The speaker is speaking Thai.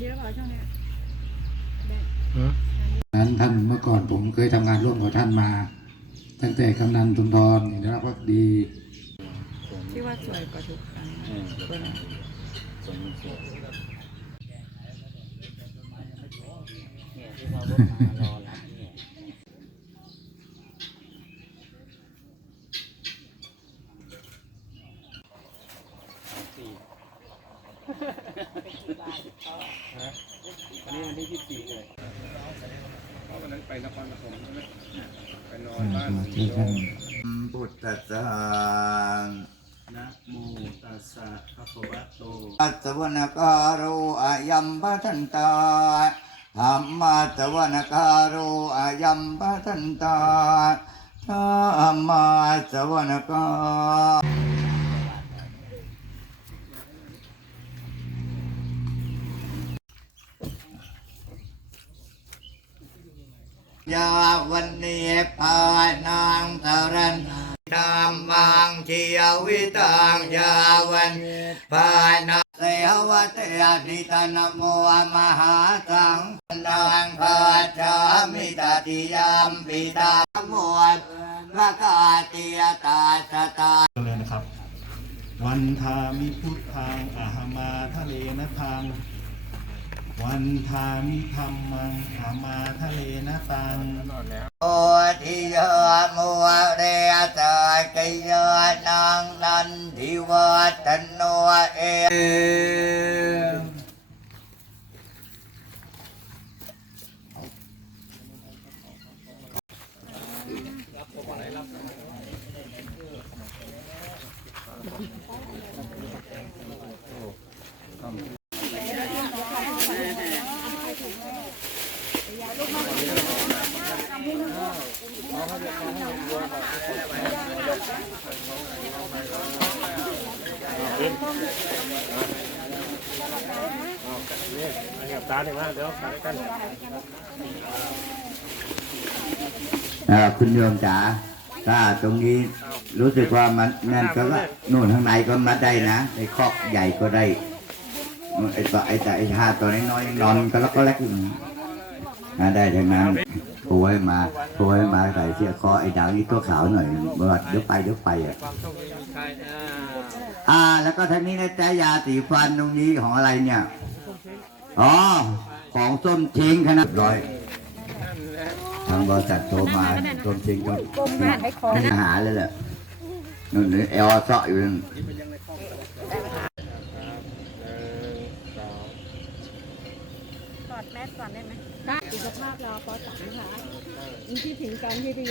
เยอะเปล่าช่วงเนี้ยนั้นท่านเมื่อก่อนผมเคยทำงานร่วมกับท่านมา ตั้งแต่กำนันทุนทรนี่นะครับก็ดีที่ว่าสวยกว่าทุกครั้งส วันนี้วันที่ยี่สิบสี่เลยเพราะวันนั้นไปนครปฐมใช่ไหมไปนอนบ้านมาช่วยกันพุทธัสสะนะโมตัสสะภะคะวะโตอัสวนาการุอายัมปะทันตาธรรมาสวนาการุอายัมปะทันตาธรรมาสวนาการ ยาวันนี้พานางสารนธรรมังเชียวิตังยาวันพานาเสวะเตอนิตนโมมหาสังนางพาชามิตาติยามปิตาโมพระกาติยตาสตาเลยนะครับ วันทามิพุทธังอาหมาทะเลนะทาง วันทามิธรรมังอามาทะเลนะตังโอทิยามัวเรตากิยนังนันทิวัตโนเออ่าคุณโยมจ๋าถ้าตรงนี้รู้สึกว่ามันนั่นก็ว่านู่นข้างในก็มาได้นะไอ้คอกใหญ่ก็ได้ไอ้ตัวไอ้แต่ไอ้ห้าตัวน้อยๆนอนก็แล้วก็เล็กอยู่ นะได้ทั้งนั้นโผล่ให้มาโผล่ให้มาใส่เสื้อคอไอ้ดาวนี่ตัวขาวหน่อยเมื่อเดี๋ยวไปเดี๋ยวไปอะอ่า แล้วก็ท่างนี้นะจ๊ะยาสีฟันตรงนี้ของอะไรเนี่ยอ๋อของส้มทิ้งขนาดร้อยทางบริษัทโทรมาต้นจริงก็ไม่หาเลยแหละนู่นนี่เอลเซาะอยู่นั่น อดแมสก่อนได้ไหมสุขภาพเราปอสามค่ะที่ถึงการที่พยา